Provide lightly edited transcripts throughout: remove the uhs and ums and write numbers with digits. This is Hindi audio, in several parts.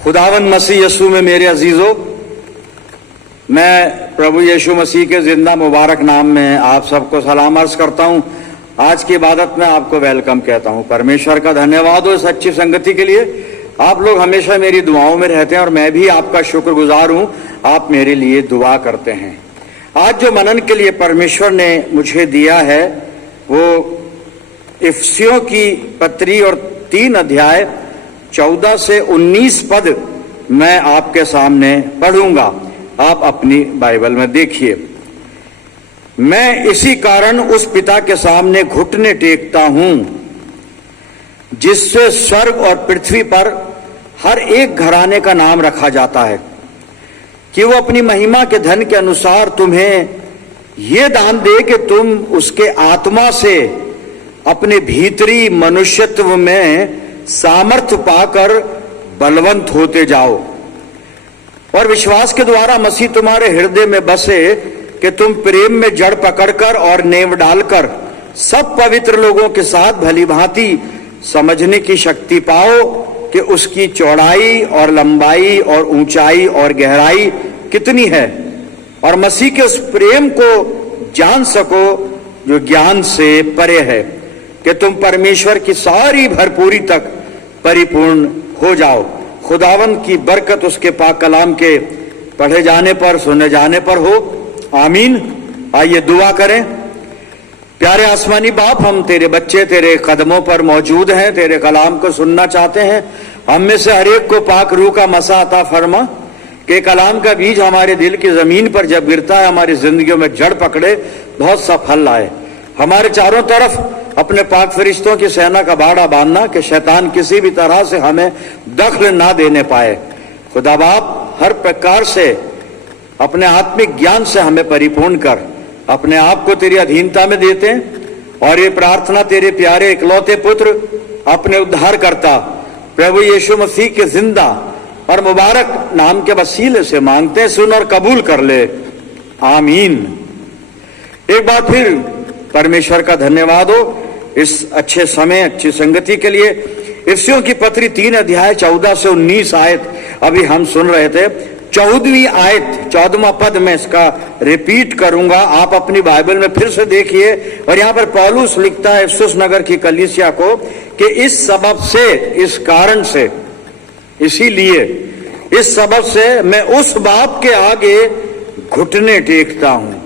खुदावंद मसीह यीशु में मेरे अजीजों, मैं प्रभु यीशु मसीह के जिंदा मुबारक नाम में आप सबको सलाम अर्ज करता हूं। आज की इबादत में आपको वेलकम कहता हूं। परमेश्वर का धन्यवाद हो इस अच्छी संगति के लिए। आप लोग हमेशा मेरी दुआओं में रहते हैं और मैं भी आपका शुक्रगुजार हूं। आप मेरे लिए दुआ करते हैं। आज जो मनन के लिए परमेश्वर ने मुझे दिया है वो इफिसियों की पत्री और 3 अध्याय 14 से 19 पद मैं आपके सामने पढ़ूंगा। आप अपनी बाइबल में देखिए। मैं इसी कारण उस पिता के सामने घुटने टेकता हूं जिससे स्वर्ग और पृथ्वी पर हर एक घराने का नाम रखा जाता है, कि वो अपनी महिमा के धन के अनुसार तुम्हें ये दान दे कि तुम उसके आत्मा से अपने भीतरी मनुष्यत्व में सामर्थ्य पाकर बलवंत होते जाओ और विश्वास के द्वारा मसीह तुम्हारे हृदय में बसे, कि तुम प्रेम में जड़ पकड़कर और नेव डालकर सब पवित्र लोगों के साथ भली भांति समझने की शक्ति पाओ कि उसकी चौड़ाई और लंबाई और ऊंचाई और गहराई कितनी है, और मसीह के उस प्रेम को जान सको जो ज्ञान से परे है, कि तुम परमेश्वर की सारी भरपूरी तक परिपूर्ण हो जाओ। खुदावंद की बरकत उसके पाक कलाम के पढ़े जाने पर, सुने जाने पर हो। आमीन। आइए दुआ करें। प्यारे आसमानी बाप, हम तेरे बच्चे तेरे कदमों पर मौजूद हैं, तेरे कलाम को सुनना चाहते हैं। हम में से हर एक को पाक रूह का मसा अता फरमा कि कलाम का बीज हमारे दिल की जमीन पर जब गिरता है हमारी जिंदगियों में जड़ पकड़े, बहुत सा फल लाए। हमारे चारों तरफ अपने पाक फरिश्तों की सेना का बाड़ा बांधना कि शैतान किसी भी तरह से हमें दखल ना देने पाए। खुदा बाप, हर प्रकार से अपने आत्मिक ज्ञान से हमें परिपूर्ण कर अपने आप को तेरी अधीनता में देते हैं। और ये प्रार्थना तेरे प्यारे इकलौते पुत्र अपने उद्धार करता प्रभु यीशु मसीह के जिंदा और मुबारक नाम के वसीले से मांगते हैं। सुन और कबूल कर ले। आमीन। एक बार फिर परमेश्वर का धन्यवाद हो इस अच्छे समय, अच्छी संगति के लिए। इफिसियों की पत्री 3 अध्याय 14 से 19 आयत अभी हम सुन रहे थे। 14वीं आयत 14वां पद में इसका रिपीट करूंगा। आप अपनी बाइबल में फिर से देखिए। और यहां पर पौलुस लिखता है इफिसुस नगर की कलीसिया को कि इस सबब से, इस कारण से, इसीलिए, इस सबब से मैं उस बाप के आगे घुटने टेकता हूं।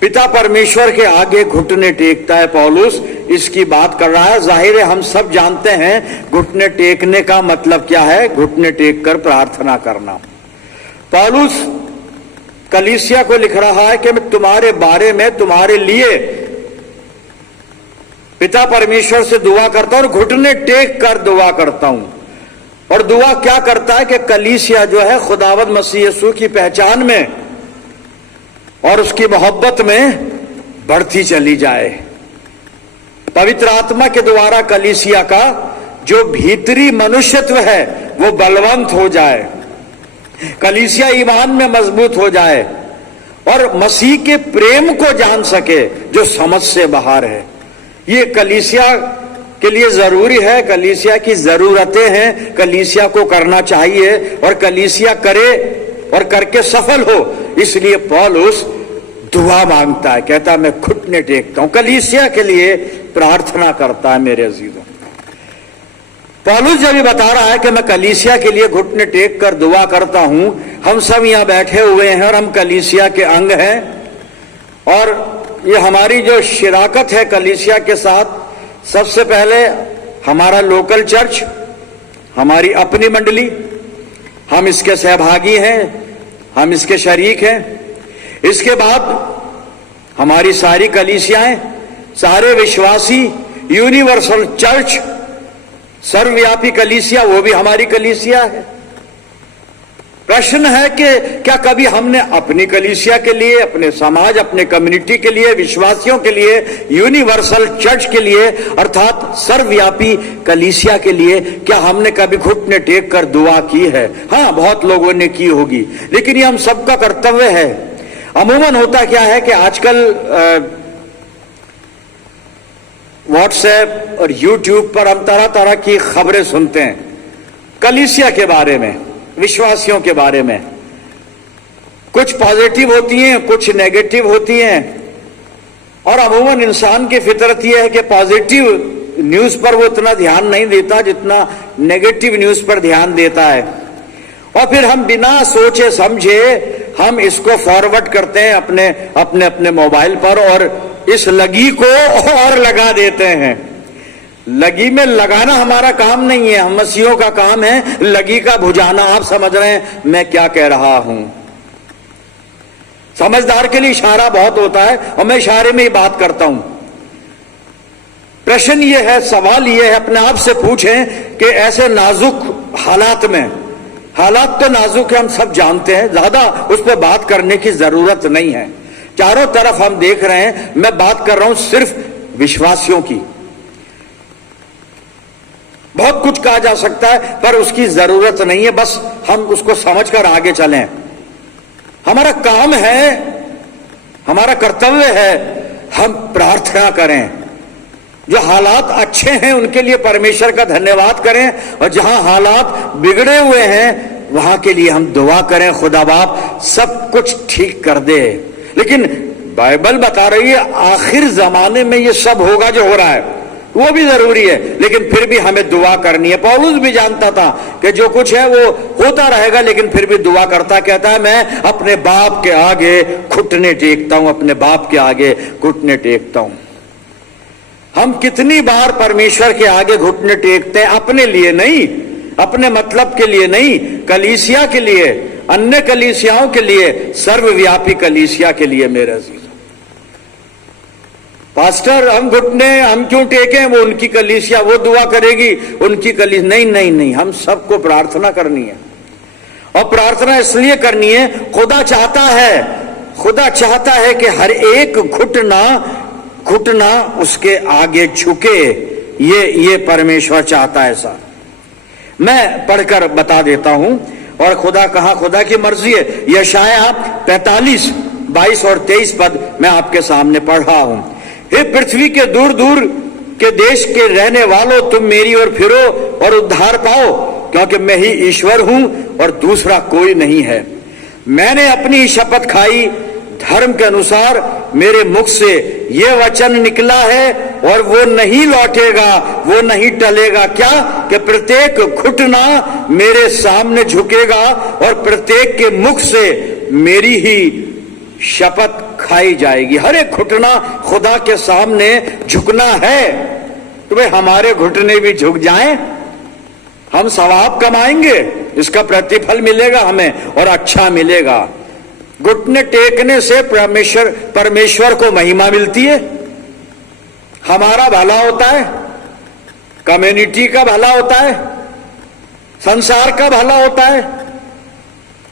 पिता परमेश्वर के आगे घुटने टेकता है पौलुस, इसकी बात कर रहा है। जाहिर है हम सब जानते हैं घुटने टेकने का मतलब क्या है। घुटने टेक कर प्रार्थना करना। पौलुस कलीसिया को लिख रहा है कि मैं तुम्हारे बारे में, तुम्हारे लिए पिता परमेश्वर से दुआ करता हूं और घुटने टेक कर दुआ करता हूं। और दुआ क्या करता है कि कलीसिया जो है खुदावंद मसीह यीशु की पहचान में और उसकी मोहब्बत में बढ़ती चली जाए। पवित्र आत्मा के द्वारा कलीसिया का जो भीतरी मनुष्यत्व है वो बलवंत हो जाए, कलीसिया ईमान में मजबूत हो जाए और मसीह के प्रेम को जान सके जो समझ से बाहर है। ये कलीसिया के लिए जरूरी है। कलीसिया की जरूरतें हैं, कलीसिया को करना चाहिए और कलीसिया करे और करके सफल हो। इसलिए पौलुस दुआ मांगता है, कहता है मैं घुटने टेकता हूं, कलीसिया के लिए प्रार्थना करता है। मेरे अजीजों, पौलुस जब ये बता रहा है कि मैं कलीसिया के लिए घुटने टेक कर दुआ करता हूं, हम सब यहां बैठे हुए हैं और हम कलीसिया के अंग हैं। और ये हमारी जो शिराकत है कलीसिया के साथ, सबसे पहले हमारा लोकल चर्च, हमारी अपनी मंडली, हम इसके सहभागी हैं, हम इसके शरीक हैं। इसके बाद हमारी सारी कलीसियाएं, सारे विश्वासी, यूनिवर्सल चर्च, सर्वव्यापी कलीसिया, वो भी हमारी कलीसिया है। प्रश्न है कि क्या कभी हमने अपनी कलीसिया के लिए, अपने समाज, अपने कम्युनिटी के लिए, विश्वासियों के लिए, यूनिवर्सल चर्च के लिए अर्थात सर्वव्यापी कलीसिया के लिए क्या हमने कभी घुटने टेक कर दुआ की है? हाँ, बहुत लोगों ने की होगी, लेकिन ये हम सबका कर्तव्य है। अमूमन होता क्या है कि आजकल व्हाट्सएप और यूट्यूब पर हम तरह तरह की खबरें सुनते हैं कलीसिया के बारे में। विश्वासियों के बारे में। कुछ पॉजिटिव होती हैं, कुछ नेगेटिव होती हैं, और अमूमन इंसान की फितरत यह है कि पॉजिटिव न्यूज पर वो इतना ध्यान नहीं देता जितना नेगेटिव न्यूज पर ध्यान देता है, और फिर हम बिना सोचे समझे हम इसको फॉरवर्ड करते हैं अपने अपने अपने मोबाइल पर, और इस लगी को और लगा देते हैं। लगी में लगाना हमारा काम नहीं है, हम मसीहों का काम है लगी का बुझाना। आप समझ रहे हैं मैं क्या कह रहा हूं? समझदार के लिए इशारा बहुत होता है, और मैं इशारे में ही बात करता हूं। प्रश्न ये है, सवाल ये है, अपने आप से पूछें कि ऐसे नाजुक हालात में, हालात तो नाजुक है हम सब जानते हैं, ज्यादा उस पर बात करने की जरूरत नहीं है। चारों तरफ हम देख रहे हैं, मैं बात कर रहा हूं सिर्फ विश्वासियों की। बहुत कुछ कहा जा सकता है पर उसकी जरूरत नहीं है, बस हम उसको समझकर आगे चलें। हमारा काम है, हमारा कर्तव्य है, हम प्रार्थना करें। जो हालात अच्छे हैं उनके लिए परमेश्वर का धन्यवाद करें, और जहां हालात बिगड़े हुए हैं वहां के लिए हम दुआ करें, खुदा बाप सब कुछ ठीक कर दे। लेकिन बाइबल बता रही है आखिर जमाने में ये सब होगा जो हो रहा है, वो भी जरूरी है, लेकिन फिर भी हमें दुआ करनी है। पौलुस भी जानता था कि जो कुछ है वो होता रहेगा, लेकिन फिर भी दुआ करता, कहता है मैं अपने बाप के आगे घुटने टेकता हूं, अपने बाप के आगे घुटने टेकता हूं। हम कितनी बार परमेश्वर के आगे घुटने टेकते हैं, अपने लिए नहीं, अपने मतलब के लिए नहीं, कलीसिया के लिए, अन्य कलीसियाओं के लिए, सर्वव्यापी कलीसिया के लिए। मेरे अजीज पास्टर हम घुटने हम क्यों टेकें, वो उनकी कलीसिया, वो दुआ करेगी, उनकी कलीसिया। नहीं नहीं नहीं, हम सबको प्रार्थना करनी है, और प्रार्थना इसलिए करनी है, खुदा चाहता है कि हर एक घुटना उसके आगे झुके। ये परमेश्वर चाहता है ऐसा। मैं पढ़कर बता देता हूं, और खुदा की मर्जी है। यशाया 45, 22 और 23 पद मैं आपके सामने पढ़ रहा हूं। हे पृथ्वी के दूर दूर के देश के रहने वालों, तुम मेरी ओर फिरो और उद्धार पाओ, क्योंकि मैं ही ईश्वर हूं और दूसरा कोई नहीं है। मैंने अपनी शपथ खाई, धर्म के अनुसार मेरे मुख से ये वचन निकला है, और वो नहीं लौटेगा, वो नहीं टलेगा। क्या? कि प्रत्येक घुटना मेरे सामने झुकेगा, और प्रत्येक के मुख से मेरी ही शपथ खाई जाएगी। हर एक घुटना खुदा के सामने झुकना है। तो भाई हमारे घुटने भी झुक जाएं, हम सवाब कमाएंगे, इसका प्रतिफल मिलेगा हमें, और अच्छा मिलेगा। घुटने टेकने से परमेश्वर को महिमा मिलती है, हमारा भला होता है, कम्युनिटी का भला होता है, संसार का भला होता है,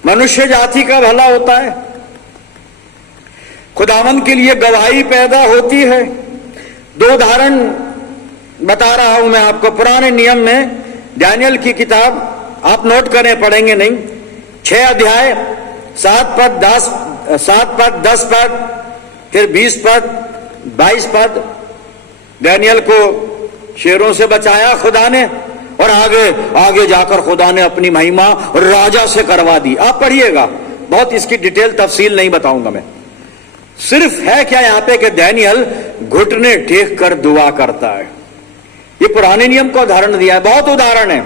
मनुष्य जाति का भला होता है, खुदावंद के लिए गवाही पैदा होती है। 2 उदाहरण बता रहा हूं मैं आपको। पुराने नियम में दानियल की किताब, आप नोट करें, पढ़ेंगे नहीं, 6 अध्याय 7 पद 10 पद, फिर 20 पद 22 पद। दानियल को शेरों से बचाया खुदा ने, और आगे जाकर खुदा ने अपनी महिमा राजा से करवा दी। आप पढ़िएगा, बहुत इसकी डिटेल तफसील नहीं बताऊंगा मैं। सिर्फ है क्या यहां पे कि दानियल घुटने टेक कर दुआ करता है। ये पुराने नियम का उदाहरण दिया है, बहुत उदाहरण है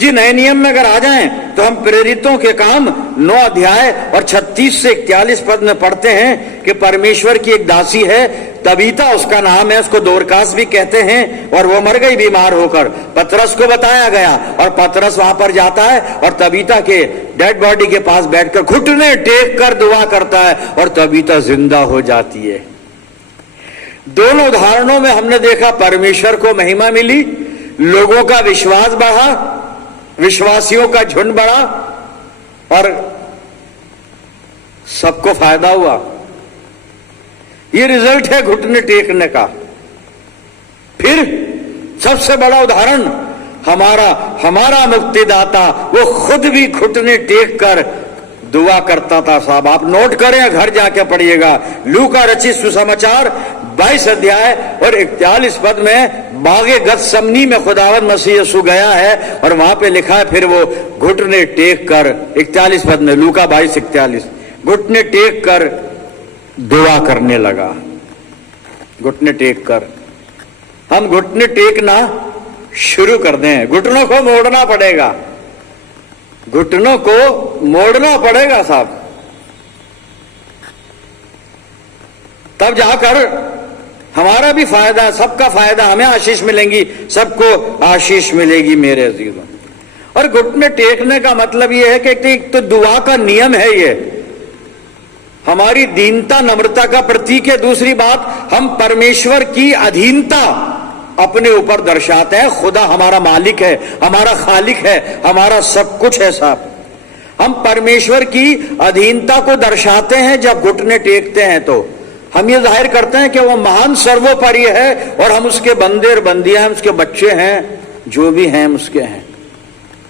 जी। नए नियम में अगर आ जाएं तो हम प्रेरितों के काम 9 अध्याय और 36 से 41 पद में पढ़ते हैं कि परमेश्वर की एक दासी है, तबीता उसका नाम है, उसको दोरकास भी कहते हैं, और वो मर गई बीमार होकर। पतरस को बताया गया, और पतरस वहां पर जाता है और तबीता के डेड बॉडी के पास बैठकर घुटने टेक कर दुआ करता है, और तबीता जिंदा हो जाती है। दोनों उदाहरणों में हमने देखा परमेश्वर को महिमा मिली, लोगों का विश्वास बढ़ा, विश्वासियों का झुंड बढ़ा, और सबको फायदा हुआ। ये रिजल्ट है घुटने टेकने का। फिर सबसे बड़ा उदाहरण हमारा मुक्तिदाता, वो खुद भी घुटने टेक कर दुआ करता था। साहब आप नोट करें, घर जाके पढ़िएगा। लूका रचित सुसमाचार 22 अध्याय और 41 पद में बागे गत्समनी में खुदावंद मसीह यीशु गया है और वहां पे लिखा है, फिर वो घुटने टेक कर, 41 पद में, लूका 22:41, घुटने टेक कर दुआ करने लगा। घुटने टेक कर, हम घुटने टेकना शुरू कर दें। घुटनों को मोड़ना पड़ेगा, घुटनों को मोड़ना पड़ेगा साहब, तब जाकर हमारा भी फायदा, सबका फायदा, हमें आशीष मिलेंगी, सबको आशीष मिलेगी मेरे अजीजों। और घुटने टेकने का मतलब यह है कि एक तो दुआ का नियम है, ये हमारी दीनता नम्रता का प्रतीक है। दूसरी बात, हम परमेश्वर की अधीनता अपने ऊपर दर्शाते हैं। खुदा हमारा मालिक है, हमारा खालिक है, हमारा सब कुछ है साहब। हम परमेश्वर की अधीनता को दर्शाते हैं जब घुटने टेकते हैं, तो हम ये जाहिर करते हैं कि वो महान सर्वोपरि है और हम उसके बंदे और बंदियां हैं, उसके बच्चे हैं, जो भी हैं हम उसके हैं,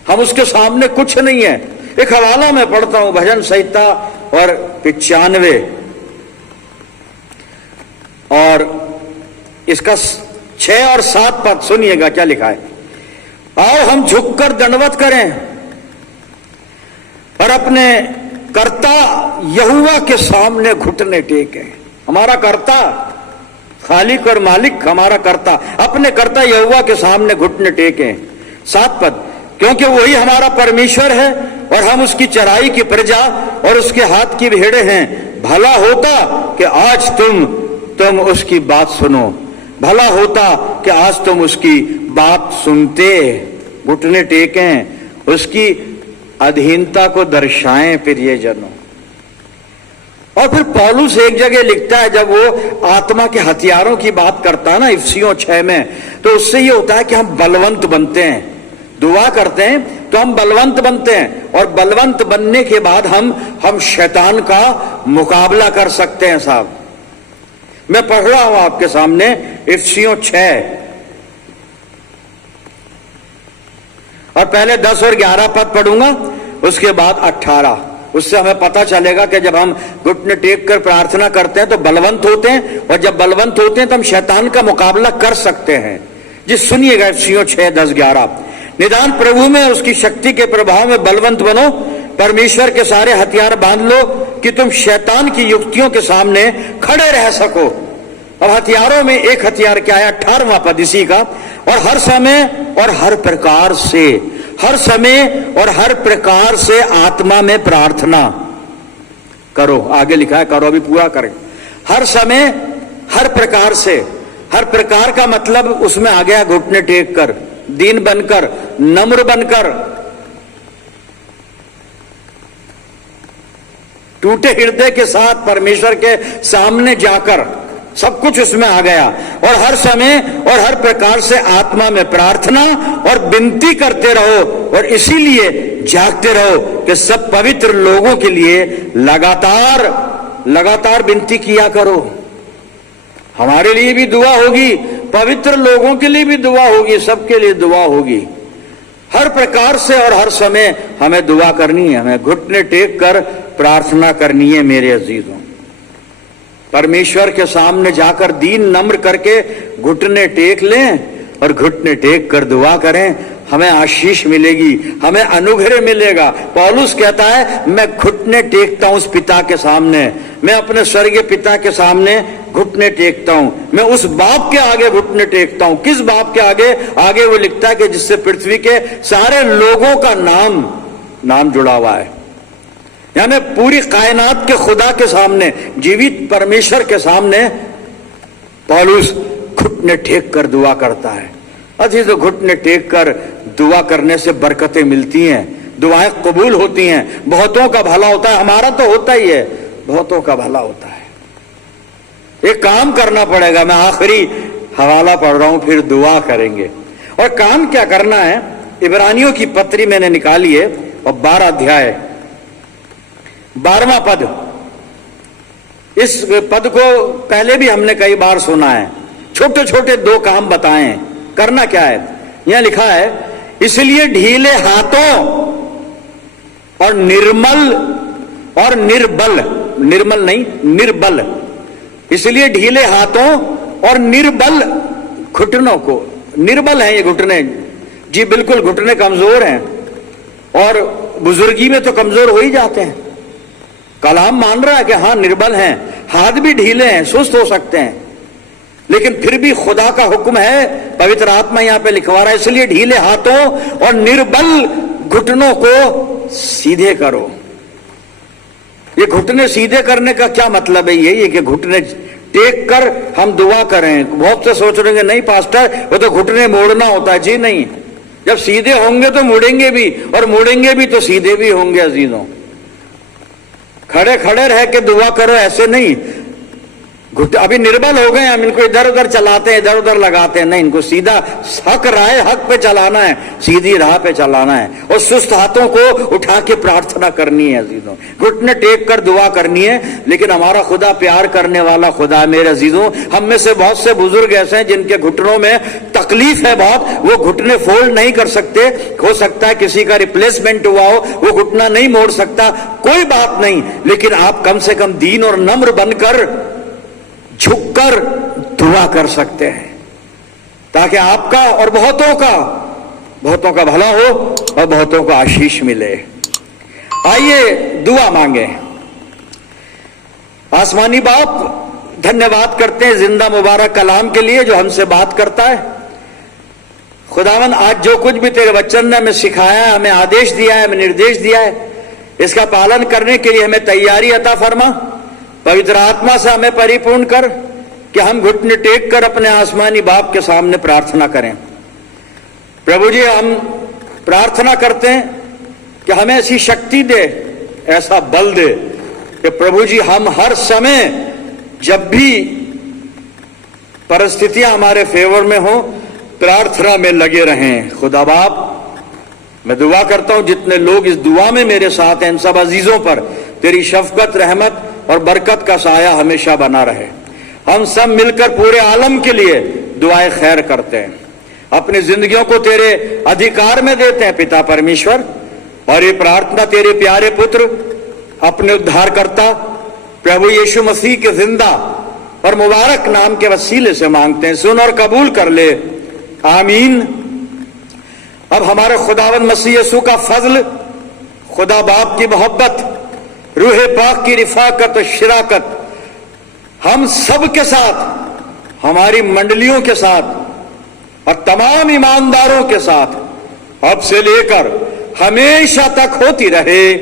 हम उसके सामने कुछ नहीं है। एक हवाला मैं पढ़ता हूं, भजन संहिता और 95 और इसका 6 और 7 पद सुनिएगा क्या लिखा है। आओ हम झुककर दंडवत करें और अपने कर्ता यहोवा के सामने घुटने टेकें। हमारा कर्ता, खालिक और मालिक हमारा कर्ता, अपने कर्ता यहोवा के सामने घुटने टेकें। 7 पद, क्योंकि वही हमारा परमेश्वर है और हम उसकी चराई की प्रजा और उसके हाथ की भेड़े हैं। भला होता कि आज तुम उसकी बात सुनो, भला होता कि आज तुम उसकी बात सुनते। घुटने टेकें, उसकी अधीनता को दर्शाएं प्रियजनों। और फिर पौलुस एक जगह लिखता है, जब वो आत्मा के हथियारों की बात करता है ना इफिसियों 6 में, तो उससे ये होता है कि हम बलवंत बनते हैं। दुआ करते हैं तो हम बलवंत बनते हैं, और बलवंत बनने के बाद हम शैतान का मुकाबला कर सकते हैं साहब। मैं पढ़ रहा हूं आपके सामने इफिसियों 6 और पहले 10 और 11 पद पढ़ूंगा, उसके बाद 18। उससे हमें पता चलेगा कि जब हम घुटने टेक कर प्रार्थना करते हैं तो बलवंत होते हैं, और जब बलवंत होते हैं तो हम शैतान का मुकाबला कर सकते हैं। जी सुनिएगा इफिसियों 6, 10, 11। निदान प्रभु में उसकी शक्ति के प्रभाव में बलवंत बनो, परमेश्वर के सारे हथियार बांध लो कि तुम शैतान की युक्तियों के सामने खड़े रह सको। अब हथियारों में एक हथियार क्या है, 18वां पद इसी का, और हर समय और हर प्रकार से, हर समय और हर प्रकार से आत्मा में प्रार्थना करो। आगे लिखा है करो, अभी पूरा करें। हर समय हर प्रकार से, हर प्रकार का मतलब उसमें आ गया घुटने टेक कर, दीन बनकर, नम्र बनकर, टूटे हृदय के साथ परमेश्वर के सामने जाकर, सब कुछ उसमें आ गया। और हर समय और हर प्रकार से आत्मा में प्रार्थना और विनती करते रहो, और इसीलिए जागते रहो कि सब पवित्र लोगों के लिए लगातार विनती किया करो। हमारे लिए भी दुआ होगी, पवित्र लोगों के लिए भी दुआ होगी, सबके लिए दुआ होगी। हर प्रकार से और हर समय हमें दुआ करनी है, हमें घुटने टेक कर प्रार्थना करनी है मेरे अजीजों। परमेश्वर के सामने जाकर दीन नम्र करके घुटने टेक लें और घुटने टेक कर दुआ करें, हमें आशीष मिलेगी, हमें अनुग्रह मिलेगा। पौलुस कहता है मैं घुटने टेकता हूं उस पिता के सामने, मैं अपने स्वर्गीय पिता के सामने घुटने टेकता हूं, मैं उस बाप के आगे घुटने टेकता हूं। किस बाप के आगे? आगे वो लिखता है कि जिससे पृथ्वी के सारे लोगों का नाम जुड़ा हुआ है, यानी पूरी कायनात के खुदा के सामने, जीवित परमेश्वर के सामने पौलुस घुटने टेक कर दुआ करता है। अजीजों, घुटने टेक कर दुआ करने से बरकतें मिलती हैं, दुआएं कबूल होती हैं, बहुतों का भला होता है। हमारा तो होता ही है, बहुतों का भला होता है। एक काम करना पड़ेगा, मैं आखिरी हवाला पढ़ रहा हूं, फिर दुआ करेंगे। और काम क्या करना है, इब्रानियों की पत्री मैंने निकाली है और 12 अध्याय 12वां पद। इस पद को पहले भी हमने कई बार सुना है। छोटे छोटे 2 काम बताएं, करना क्या है। यहां लिखा है, इसलिए ढीले हाथों और निर्मल और निर्बल, निर्मल नहीं निर्बल, इसलिए ढीले हाथों और निर्बल घुटनों को, निर्बल हैं ये घुटने, जी बिल्कुल घुटने कमजोर हैं, और बुजुर्गी में तो कमजोर हो ही जाते हैं। कलाम मान रहा है कि हाँ निर्बल हैं, हाथ भी ढीले हैं, सुस्त हो सकते हैं, लेकिन फिर भी खुदा का हुक्म है, पवित्र आत्मा यहां पे लिखवा रहा है, इसलिए ढीले हाथों और निर्बल घुटनों को सीधे करो। ये घुटने सीधे करने का क्या मतलब है? यही है कि घुटने टेक कर हम दुआ करें। बहुत से सोच रहे हैं नहीं पास्टर वो तो घुटने मोड़ना होता है। जी नहीं, जब सीधे होंगे तो मुड़ेंगे भी, और मुड़ेंगे भी तो सीधे भी होंगे। अजीजों, खड़े खड़े रह के दुआ करो ऐसे नहीं। अभी निर्बल हो गए हम, इनको इधर उधर चलाते हैं, इधर उधर लगाते हैं, नहीं, इनको सीधा हक राह हक पे चलाना है, सीधी राह पे चलाना है, और सुस्त हाथों को उठा के प्रार्थना करनी है। अजीजों, घुटने टेक कर दुआ करनी है। लेकिन हमारा खुदा प्यार करने वाला खुदा। मेरे अजीजों, हम में से बहुत से बुजुर्ग ऐसे हैं जिनके घुटनों में तकलीफ है बहुत, वो घुटने फोल्ड नहीं कर सकते। हो सकता है किसी का रिप्लेसमेंट हुआ हो, वो घुटना नहीं मोड़ सकता, कोई बात नहीं, लेकिन आप कम से कम दीन और नम्र बनकर झुककर दुआ कर सकते हैं, ताकि आपका और बहुतों का भला हो और बहुतों को आशीष मिले। आइए दुआ मांगे। आसमानी बाप, धन्यवाद करते हैं जिंदा मुबारक कलाम के लिए जो हमसे बात करता है। खुदावन, आज जो कुछ भी तेरे वचन ने हमें सिखाया है, हमें आदेश दिया है, हमें निर्देश दिया है, इसका पालन करने के लिए हमें तैयारी अता फरमा। पवित्र आत्मा से हमें परिपूर्ण कर कि हम घुटने टेक कर अपने आसमानी बाप के सामने प्रार्थना करें। प्रभु जी, हम प्रार्थना करते हैं कि हमें ऐसी शक्ति दे, ऐसा बल दे कि प्रभु जी हम हर समय जब भी परिस्थितियां हमारे फेवर में हो, प्रार्थना में लगे रहें। खुदा बाप, मैं दुआ करता हूं जितने लोग इस दुआ में मेरे साथ हैं, इन सब अजीजों पर तेरी शफकत, रहमत और बरकत का साया हमेशा बना रहे। हम सब मिलकर पूरे आलम के लिए दुआएं खैर करते हैं, अपनी जिंदगियों को तेरे अधिकार में देते हैं पिता परमेश्वर, और ये प्रार्थना तेरे प्यारे पुत्र अपने उद्धारकर्ता प्रभु यीशु मसीह के जिंदा और मुबारक नाम के वसीले से मांगते हैं। सुन और कबूल कर ले, आमीन। अब हमारे खुदावंद मसीह यीशु का फजल, खुदा बाप की मोहब्बत, रूह पाक की रिफाकत और शिराकत हम सब के साथ, हमारी मंडलियों के साथ और तमाम ईमानदारों के साथ अब से लेकर हमेशा तक होती रहे।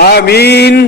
आमीन।